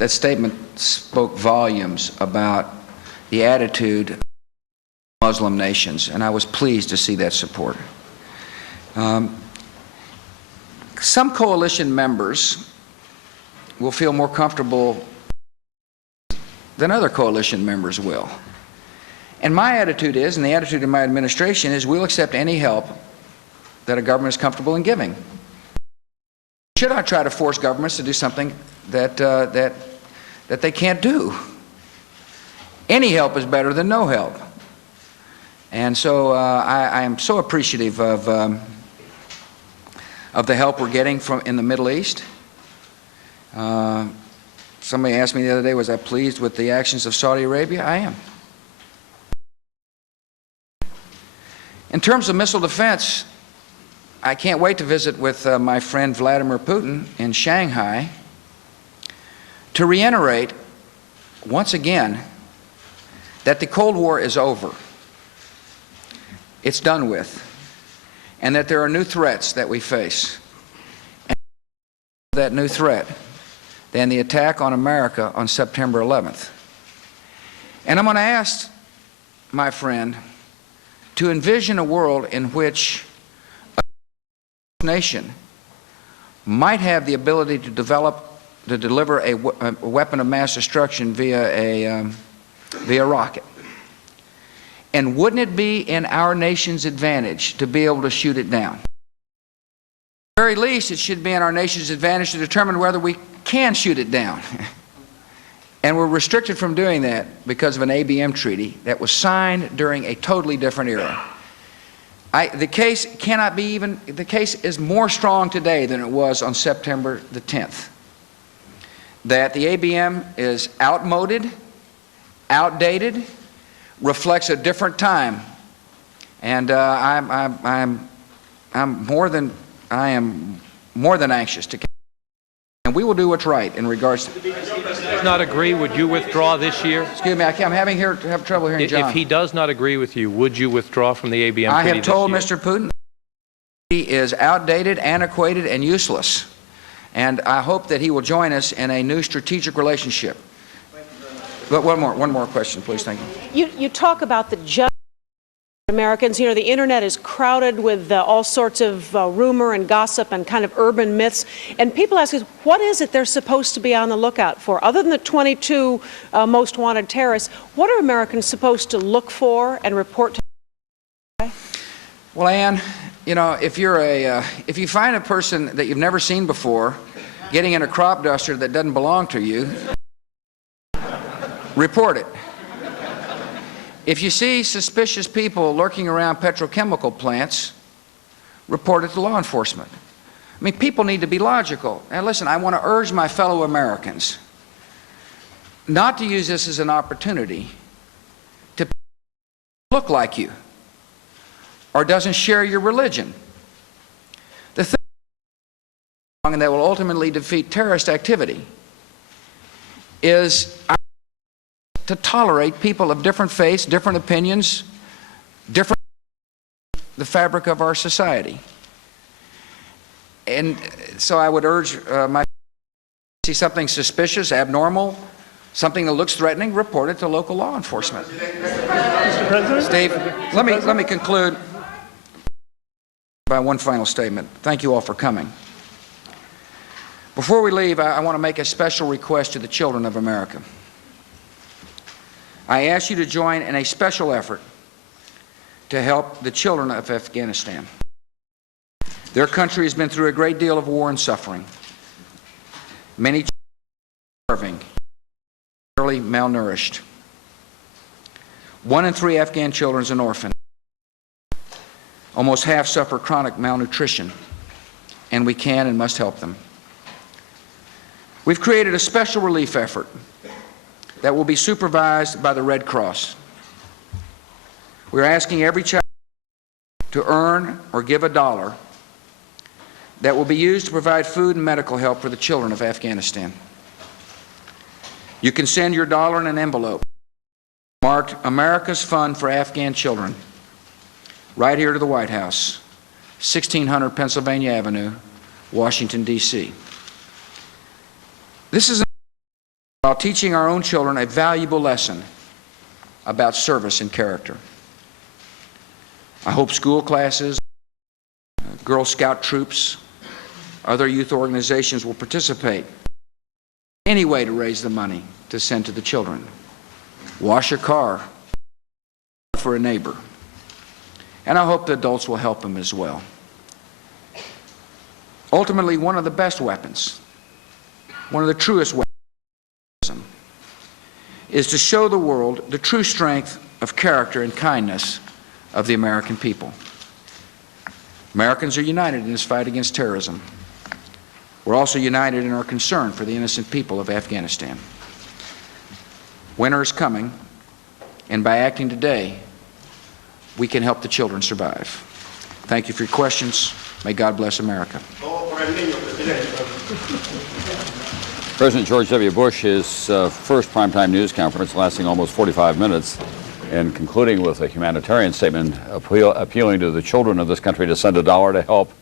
that statement spoke volumes about the attitude of Muslim nations, and I was pleased to see that support. Some coalition members will feel more comfortable than other coalition members will. And my attitude is, and the attitude of my administration is, we'll accept any help that a government is comfortable in giving. Should I try to force governments to do something that they can't do? Any help is better than no help. And so I am so appreciative of the help we're getting in the Middle East. Somebody asked me the other day, was I pleased with the actions of Saudi Arabia? I am. In terms of missile defense, I can't wait to visit with my friend Vladimir Putin in Shanghai to reiterate once again that the Cold War is over. It's done with. And that there are new threats that we face. And that new threat than the attack on America on September 11th. And I'm going to ask my friend to envision a world in which a nation might have the ability to deliver a weapon of mass destruction via rocket. And wouldn't it be in our nation's advantage to be able to shoot it down? At the very least, it should be in our nation's advantage to determine whether we can shoot it down. And we're restricted from doing that because of an ABM treaty that was signed during a totally different era. The case is more strong today than it was on September the 10th. That the ABM is outmoded, outdated, reflects a different time, and I am more than anxious to. And we will do what's right in regards to. If he does not agree, would you withdraw this year? Excuse me, I'm have trouble hearing John. If he does not agree with you, would you withdraw from the ABM treaty I have told this year? Mr. Putin he is outdated, antiquated, and useless, and I hope that he will join us in a new strategic relationship. But one more question, please. Thank you. You talk about the judgment of Americans. You know, the internet is crowded with all sorts of rumor and gossip and kind of urban myths. And people ask us, what is it they're supposed to be on the lookout for? Other than the 22 most wanted terrorists, what are Americans supposed to look for and report to? Well, Ann, you know, if you find a person that you've never seen before getting in a crop duster that doesn't belong to you, report it. If you see suspicious people lurking around petrochemical plants, report it to law enforcement. I mean, people need to be logical. And listen, I want to urge my fellow Americans not to use this as an opportunity to look like you or doesn't share your religion. The thing that will ultimately defeat terrorist activity is to tolerate people of different faiths, different opinions, the fabric of our society. And so I would urge see something suspicious, abnormal, something that looks threatening, report it to local law enforcement. Mr. President? Steve, let me conclude by one final statement. Thank you all for coming. Before we leave, I want to make a special request to the children of America. I ask you to join in a special effort to help the children of Afghanistan. Their country has been through a great deal of war and suffering. Many children are starving, severely malnourished. 1 in 3 Afghan children is an orphan. Almost half suffer chronic malnutrition, and we can and must help them. We've created a special relief effort that will be supervised by the Red Cross. We're asking every child to earn or give $1 that will be used to provide food and medical help for the children of Afghanistan. You can send your $1 in an envelope marked America's Fund for Afghan Children right here to the White House, 1600 Pennsylvania Avenue, Washington, D.C. This is while teaching our own children a valuable lesson about service and character. I hope school classes, Girl Scout troops, other youth organizations will participate in any way to raise the money to send to the children. Wash a car for a neighbor. And I hope the adults will help them as well. Ultimately, one of the best weapons, one of the truest weapons, is to show the world the true strength of character and kindness of the American people. Americans are united in this fight against terrorism. We're also united in our concern for the innocent people of Afghanistan. Winter is coming, and by acting today, we can help the children survive. Thank you for your questions. May God bless America. President George W. Bush, his first primetime news conference lasting almost 45 minutes, and concluding with a humanitarian statement appealing to the children of this country to send $1 to help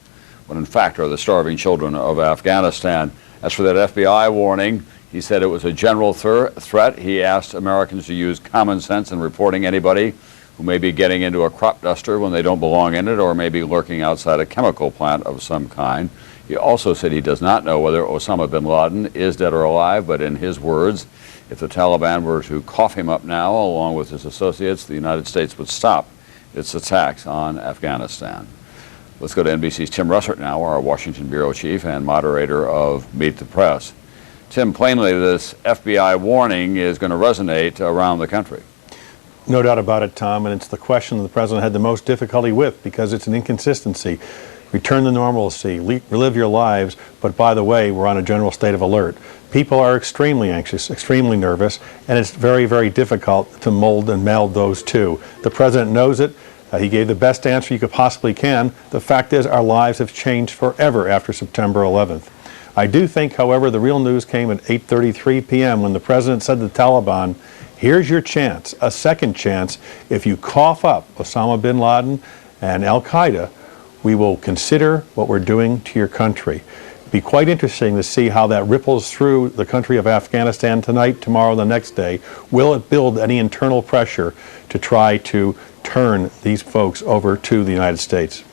when in fact are the starving children of Afghanistan. As for that FBI warning, he said it was a general threat. He asked Americans to use common sense in reporting anybody who may be getting into a crop duster when they don't belong in it, or may be lurking outside a chemical plant of some kind. He also said he does not know whether Osama bin Laden is dead or alive, but in his words, if the Taliban were to cough him up now, along with his associates, the United States would stop its attacks on Afghanistan. Let's go to NBC's Tim Russert now, our Washington bureau chief and moderator of Meet the Press. Tim, plainly this FBI warning is going to resonate around the country. No doubt about it, Tom, and it's the question the president had the most difficulty with because it's an inconsistency. Return to normalcy, relive your lives, but by the way, we're on a general state of alert. People are extremely anxious, extremely nervous, and it's very, very difficult to mold and meld those two. The president knows it. He gave the best answer you could possibly can. The fact is our lives have changed forever after September 11th. I do think, however, the real news came at 8:33 p.m. when the president said to the Taliban, here's your chance, a second chance. If you cough up Osama bin Laden and al-Qaeda, we will consider what we're doing to your country. It'd be quite interesting to see how that ripples through the country of Afghanistan tonight, tomorrow, the next day. Will it build any internal pressure to try to turn these folks over to the United States?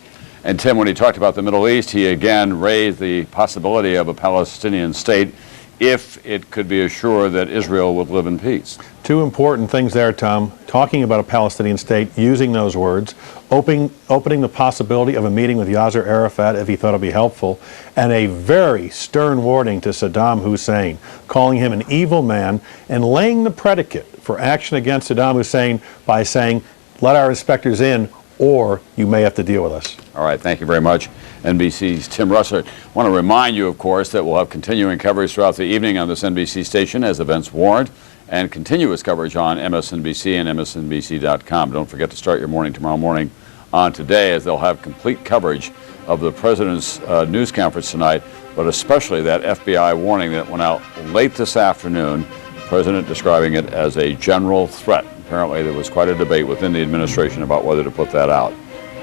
And Tim, when he talked about the Middle East, he again raised the possibility of a Palestinian state if it could be assured that Israel would live in peace. Two important things there, Tom. Talking about a Palestinian state, using those words, opening the possibility of a meeting with Yasser Arafat if he thought it would be helpful, and a very stern warning to Saddam Hussein, calling him an evil man and laying the predicate for action against Saddam Hussein by saying, let our inspectors in or you may have to deal with us. All right, thank you very much. NBC's Tim Russert. I want to remind you, of course, that we'll have continuing coverage throughout the evening on this NBC station as events warrant, and continuous coverage on MSNBC and MSNBC.com. Don't forget to start your morning tomorrow morning on Today, as they'll have complete coverage of the president's news conference tonight, but especially that FBI warning that went out late this afternoon, the president describing it as a general threat. Apparently there was quite a debate within the administration about whether to put that out.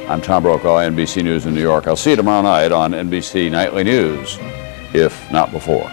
I'm Tom Brokaw, NBC News in New York. I'll see you tomorrow night on NBC Nightly News, if not before.